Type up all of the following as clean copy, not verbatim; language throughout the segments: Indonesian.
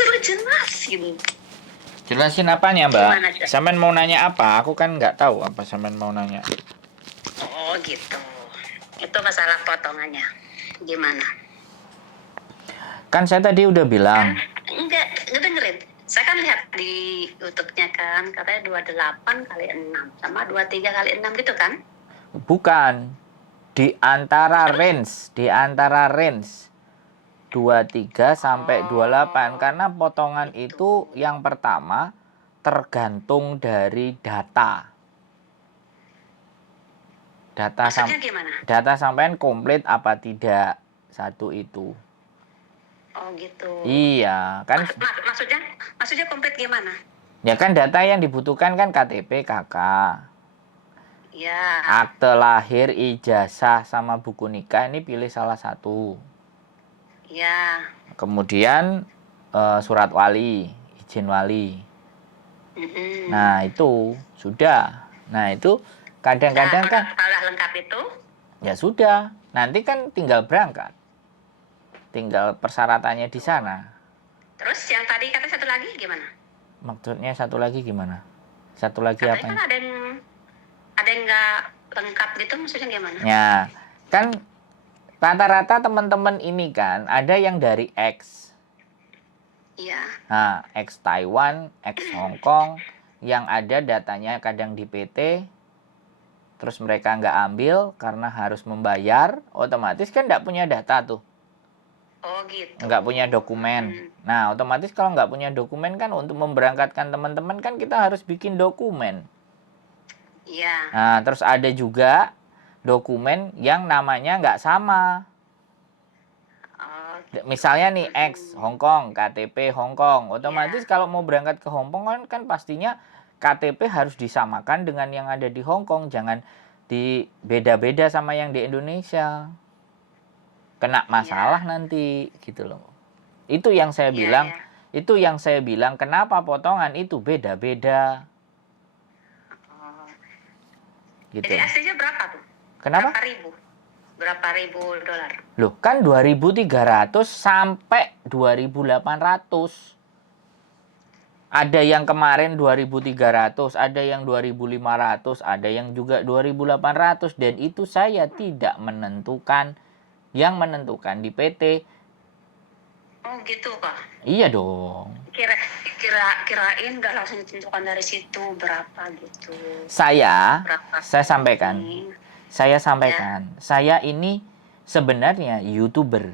suruh jelasin. Jelasin apanya, Mbak? Gimana, Cak? Sampean mau nanya apa? Aku kan nggak tahu apa sampean mau nanya. Oh gitu. Itu masalah potongannya. Gimana? Kan saya tadi udah bilang. Enggak dengerin. Saya kan lihat di YouTube-nya kan, katanya 28 kali 6 sama 23 kali 6 gitu kan? Bukan. Di antara range 23 sampai 28 karena potongan itu yang pertama tergantung dari data. Maksudnya gimana? Data sampean komplit apa tidak satu itu. Oh gitu. Iya, kan Maksudnya komplit gimana? ya kan data yang dibutuhkan kan KTP, KK. Ya. Akte lahir, ijazah sama buku nikah ini pilih salah satu. Ya. Kemudian surat wali, izin wali. Nah, itu sudah. Nah, itu kadang-kadang kan kalau lengkap itu ya sudah. Nanti kan tinggal berangkat. Tinggal persyaratannya di sana. terus yang tadi kata satu lagi gimana? Maksudnya satu lagi gimana? Satu lagi Katanya apa? kan ada yang nggak lengkap gitu, maksudnya gimana? Ya, kan rata-rata teman-teman ini kan ada yang dari X. Iya. Nah, X Taiwan, X Hong Kong, yang ada datanya kadang di PT, terus mereka nggak ambil karena harus membayar, otomatis kan nggak punya data tuh. Oh gitu. Nggak punya dokumen. Nah, otomatis kalau nggak punya dokumen kan untuk memberangkatkan teman-teman kan kita harus bikin dokumen. Iya. Nah, terus ada juga dokumen yang namanya nggak sama. Misalnya nih X Hong Kong, KTP Hong Kong. Otomatis kalau mau berangkat ke Hong Kong kan pastinya KTP harus disamakan dengan yang ada di Hong Kong. Jangan beda-beda sama yang di Indonesia. Kena masalah nanti gitu loh. Itu yang saya bilang. Itu yang saya bilang kenapa potongan itu beda-beda. Gitu. Jadi aslinya berapa tuh? Kenapa? Berapa ribu dolar? Loh, kan 2.300 sampai 2.800. Ada yang kemarin 2.300, ada yang 2.500, ada yang juga 2.800 dan itu saya tidak menentukan. Yang menentukan di PT. Oh gitu, Pak. Iya dong. Kirain udah langsung ditentukan dari situ berapa gitu. Saya sampaikan. Ya. Saya ini sebenarnya YouTuber.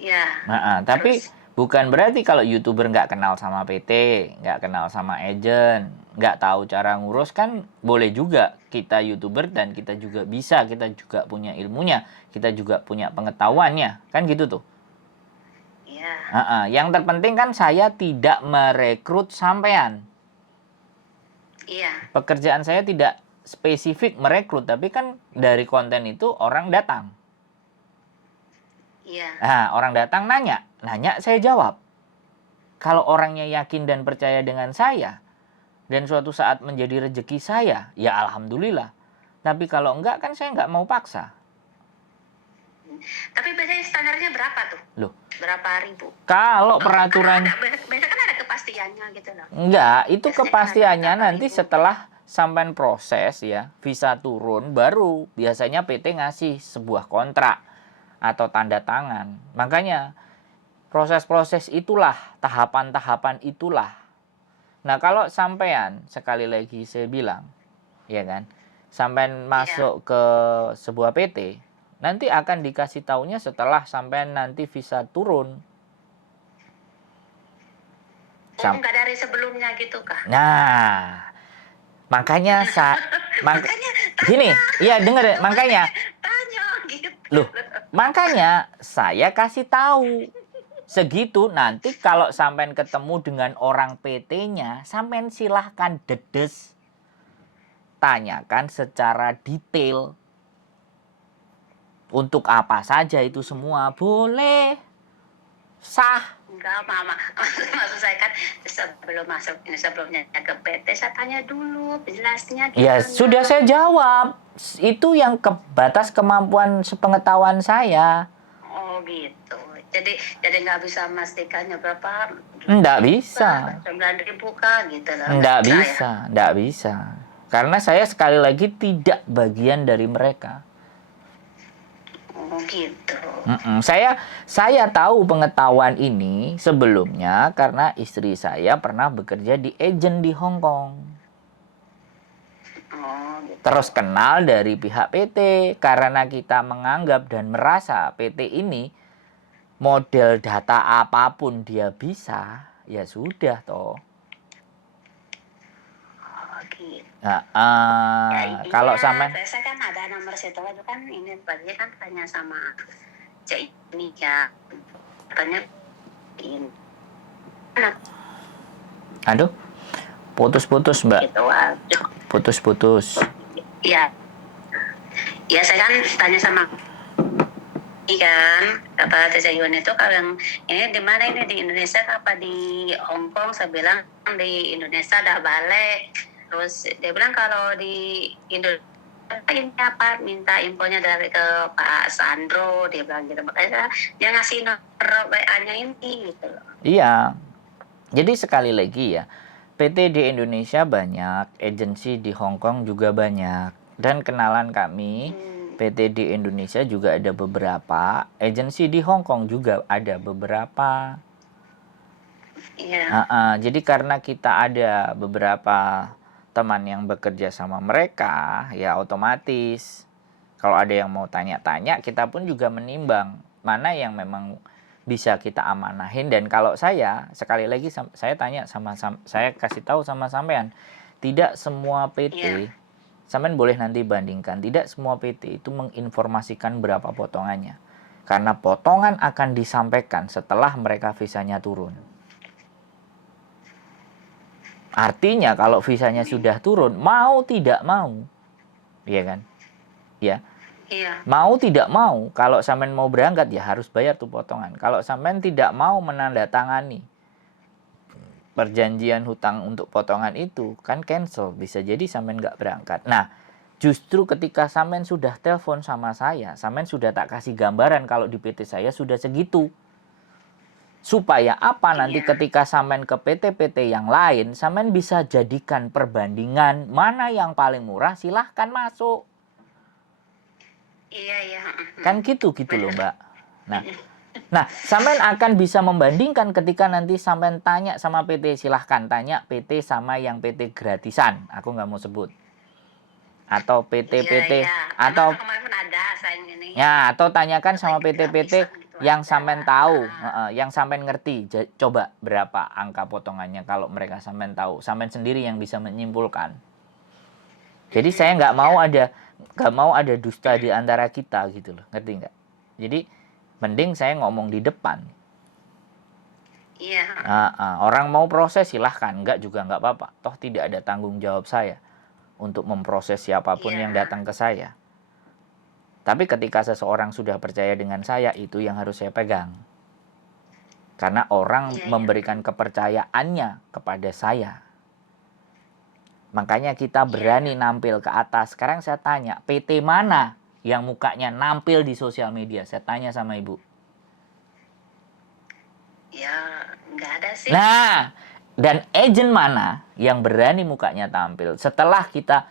Ya. Nah, tapi bukan berarti kalau YouTuber nggak kenal sama PT, nggak kenal sama agent, nggak tahu cara ngurus kan boleh juga. Kita YouTuber dan kita juga bisa, kita juga punya ilmunya, kita juga punya pengetahuannya, kan gitu tuh. Iya. Yang terpenting kan saya tidak merekrut sampean. Iya. Pekerjaan saya tidak spesifik merekrut, tapi kan dari konten itu orang datang. Iya. Nah, orang datang nanya saya jawab. Kalau orangnya yakin dan percaya dengan saya, dan suatu saat menjadi rezeki saya, ya alhamdulillah. Tapi kalau enggak kan saya enggak mau paksa. Tapi biasanya standarnya berapa tuh? Loh. Berapa ribu? Kalau peraturan... Biasanya kan ada kepastiannya gitu loh. Enggak, itu kepastiannya nanti setelah sampai proses ya, visa turun, baru biasanya PT ngasih sebuah kontrak atau tanda tangan. Makanya proses-proses itulah, tahapan-tahapan itulah. Nah, kalau sampean, sekali lagi saya bilang, ya kan, sampean masuk ke sebuah PT, nanti akan dikasih taunya setelah sampean nanti visa turun. Enggak dari sebelumnya gitu kah? Nah, makanya gini, iya denger, makanya. Tanya gitu. Loh, makanya saya kasih tahu. Segitu nanti kalau sampean ketemu dengan orang PT-nya, sampean silahkan dedes. Tanyakan secara detail. Untuk apa saja itu semua boleh. Sah. Enggak, Mama. Maksud saya kan sebelumnya ke PT saya tanya dulu penjelasnya gitu. Ya, sudah saya jawab. Itu yang batas kemampuan sepengetahuan saya. Oh, gitu. jadi nggak bisa memastikannya berapa. Nggak bisa. 9.000 kah gitu loh. Nggak bisa ya. bisa, nggak bisa. Karena saya sekali lagi tidak bagian dari mereka. Oh gitu. Saya tahu pengetahuan ini sebelumnya karena istri saya pernah bekerja di agen di Hong Kong. Oh gitu. Terus kenal dari pihak PT karena kita menganggap dan merasa PT ini model data apapun dia bisa, ya sudah toh. Oh gitu. Nah, Ya, kalau iya, sampean saya kan ada nomor situ itu kan ini tadi kan tanya sama cek ini ya, katanya ini aduh, putus-putus Mbak, gitu aja. putus-putus. Ya, ya saya kan tanya sama ini kan, kata Cece Yun itu kalau yang ini di mana ini, di Indonesia apa di Hong Kong? Saya bilang di Indonesia udah balik. Terus dia bilang kalau di Indonesia ini apa, minta infonya dari ke Pak Sandro, dia bilang gitu. Makanya dia ngasih nomor WA-nya ini gitu loh. Iya. Jadi sekali lagi ya, PT di Indonesia banyak, agensi di Hong Kong juga banyak. Dan kenalan kami, PT di Indonesia juga ada beberapa, agensi di Hong Kong juga ada beberapa. Iya. Jadi karena kita ada beberapa teman yang bekerja sama mereka, ya otomatis kalau ada yang mau tanya-tanya, kita pun juga menimbang mana yang memang bisa kita amanahin. Dan kalau saya, sekali lagi saya tanya saya kasih tahu sama sampean, tidak semua PT, sampean boleh nanti bandingkan, tidak semua PT itu menginformasikan berapa potongannya. Karena potongan akan disampaikan setelah mereka visanya turun. Artinya kalau visanya sudah turun, mau tidak mau, iya kan? Ya. Iya. Mau tidak mau, kalau sampean mau berangkat ya harus bayar tuh potongan. Kalau sampean tidak mau menandatangani perjanjian hutang untuk potongan itu, kan cancel, bisa jadi sampean nggak berangkat. Nah, justru ketika sampean sudah telepon sama saya, sampean sudah tak kasih gambaran kalau di PT saya sudah segitu. Supaya apa, nanti ketika sampean ke PT-PT yang lain, sampean bisa jadikan perbandingan mana yang paling murah, silahkan masuk. Iya. Kan gitu loh Mbak. Nah, sampean akan bisa membandingkan ketika nanti sampean tanya sama PT, silahkan tanya PT sama yang PT gratisan, aku nggak mau sebut. Atau PT-PT, atau kemarin ada saya ini. Ya, atau tanyakan sama PT-PT yang sampean tahu, yang sampean ngerti. Coba berapa angka potongannya kalau mereka sampean tahu. Sampean sendiri yang bisa menyimpulkan. Jadi saya nggak mau ada dusta di antara kita gitu loh, ngerti nggak? Jadi mending saya ngomong di depan. Iya. Orang mau proses silahkan, nggak juga nggak apa-apa. Toh tidak ada tanggung jawab saya untuk memproses siapapun yang datang ke saya. Tapi ketika seseorang sudah percaya dengan saya, itu yang harus saya pegang. Karena orang memberikan kepercayaannya kepada saya. Makanya kita berani nampil ke atas. Sekarang saya tanya, PT mana yang mukanya nampil di sosial media? Saya tanya sama Ibu. Ya, nggak ada sih. Nah, dan agen mana yang berani mukanya tampil? Setelah kita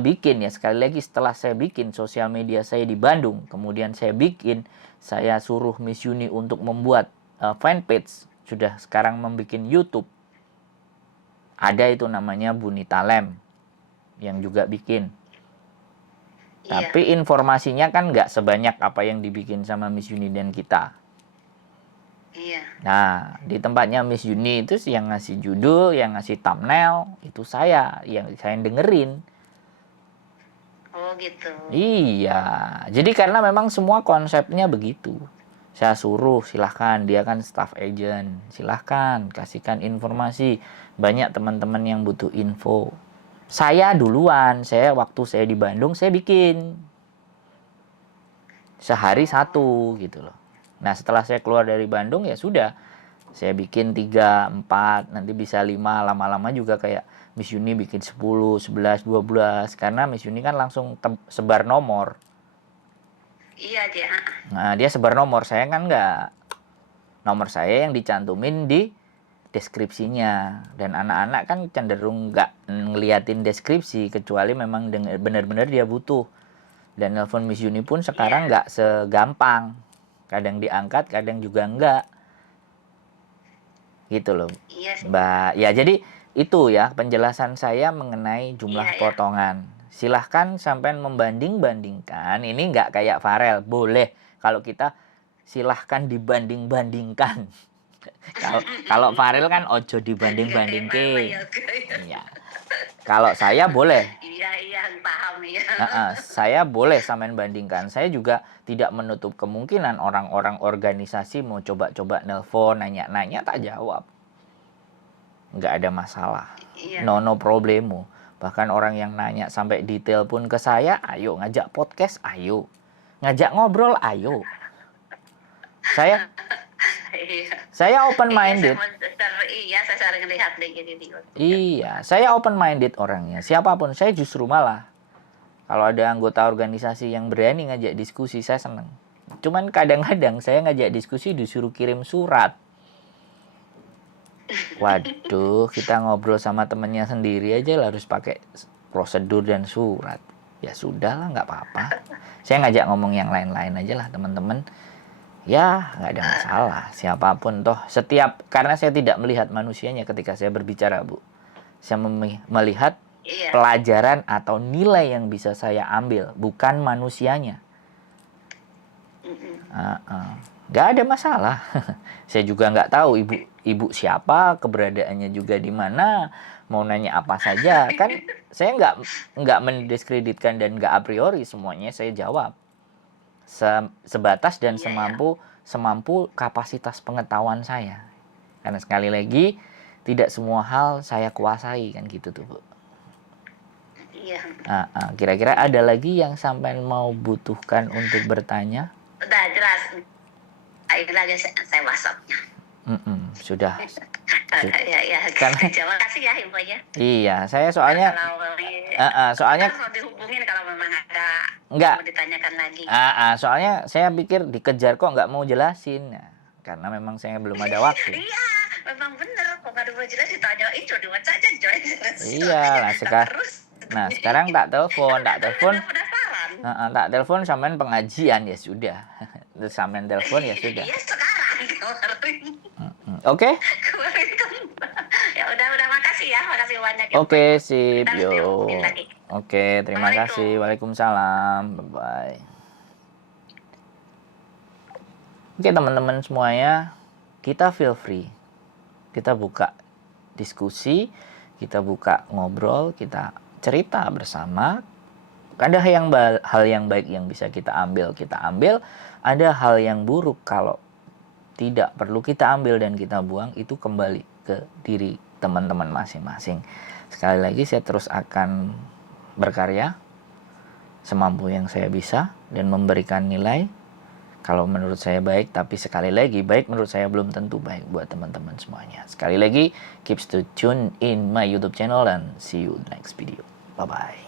bikin, ya sekali lagi, setelah saya bikin sosial media saya di Bandung, kemudian saya suruh Miss Yuni untuk membuat fanpage, sudah sekarang membuat YouTube. Ada itu namanya Bunita Lem yang juga bikin. Tapi informasinya kan nggak sebanyak apa yang dibikin sama Miss Yuni dan kita. Iya. Nah, di tempatnya Miss Yuni itu yang ngasih judul, yang ngasih thumbnail, itu saya yang dengerin. Oh gitu. Iya, jadi karena memang semua konsepnya begitu. Saya suruh, silahkan, dia kan staff agent, silahkan kasihkan informasi. Banyak teman-teman yang butuh info. Saya duluan, waktu saya di Bandung, saya bikin. Sehari satu gitu loh. Nah, setelah saya keluar dari Bandung, ya sudah. Saya bikin 3, 4, nanti bisa 5, lama-lama juga kayak Miss Yuni bikin 10, 11, 12. Karena Miss Yuni kan langsung sebar nomor. Iya dia. Nah, dia sebar nomor, saya kan enggak. nomor saya yang dicantumin di deskripsinya. Dan anak-anak kan cenderung nggak ngeliatin deskripsi kecuali memang benar-benar dia butuh. Dan nelpon Miss Yuni pun sekarang nggak segampang. Kadang diangkat, kadang juga enggak. Gitu loh, Iya sih. Mbak. Ya, jadi itu ya penjelasan saya mengenai jumlah potongan. Silahkan sampai membanding-bandingkan. Ini nggak kayak Farel. Boleh kalau kita silahkan dibanding-bandingkan. Kalau Farel kan ojo dibanding-bandingke. Iya. Kalau saya boleh. Iya, paham ya. Saya boleh sampean bandingkan. Saya juga tidak menutup kemungkinan orang-orang organisasi mau coba-coba nelpon, nanya-nanya, tak jawab. Nggak ada masalah. No problemo. Bahkan orang yang nanya sampai detail pun ke saya, ayo ngajak podcast, ayo. Ngajak ngobrol, ayo. Saya open minded. Iya, saya sering lihat di video. Iya, saya open minded orangnya. Siapapun, saya justru malah kalau ada anggota organisasi yang berani ngajak diskusi, saya seneng. Cuman kadang-kadang saya ngajak diskusi disuruh kirim surat. Waduh, kita ngobrol sama temennya sendiri aja lah harus pakai prosedur dan surat. Ya sudahlah, nggak apa-apa. Saya ngajak ngomong yang lain-lain aja lah teman-teman. Ya, nggak ada masalah. Siapapun toh. Karena saya tidak melihat manusianya ketika saya berbicara, Bu. Saya melihat pelajaran atau nilai yang bisa saya ambil, bukan manusianya. Nggak ada masalah. Saya juga nggak tahu ibu siapa, keberadaannya juga di mana, mau nanya apa saja. Kan saya nggak mendiskreditkan dan nggak a priori semuanya saya jawab. Sebatas dan semampu kapasitas pengetahuan saya. Karena sekali lagi tidak semua hal saya kuasai kan gitu tuh, Bu. Iya. Kira-kira ada lagi yang sampai mau butuhkan untuk bertanya? Udah jelas. Ini lagi saya WhatsApp-nya. Sudah. Ya. Terima kasih ya infonya. Iya, saya soalnya soalnya mau dihubungin kalau memang ada mau ditanyakan lagi. Soalnya saya pikir dikejar kok nggak mau jelasin. Nah, karena memang saya belum ada waktu. Iya, memang bener. Kok nggak mau jelas ditanyain, coba saja coy. Iya, sekarang tak telepon. Tak telepon sampean pengajian ya sudah. Terus sampean telepon ya sudah. Iya, sekarang. Oke. Ya udah makasih ya. Makasih banyak. Oke, sip. Yo. Oke, terima kasih. Waalaikumsalam. Bye-bye. Oke, teman-teman semuanya, kita feel free. Kita buka diskusi, kita buka ngobrol, kita cerita bersama. Ada hal yang baik yang bisa kita ambil. Ada hal yang buruk kalau tidak perlu kita ambil dan kita buang, itu kembali ke diri teman-teman masing-masing. Sekali lagi saya terus akan berkarya semampu yang saya bisa dan memberikan nilai kalau menurut saya baik, tapi sekali lagi baik menurut saya belum tentu baik buat teman-teman semuanya. Sekali lagi keep to tune in my YouTube channel dan see you next video. Bye bye.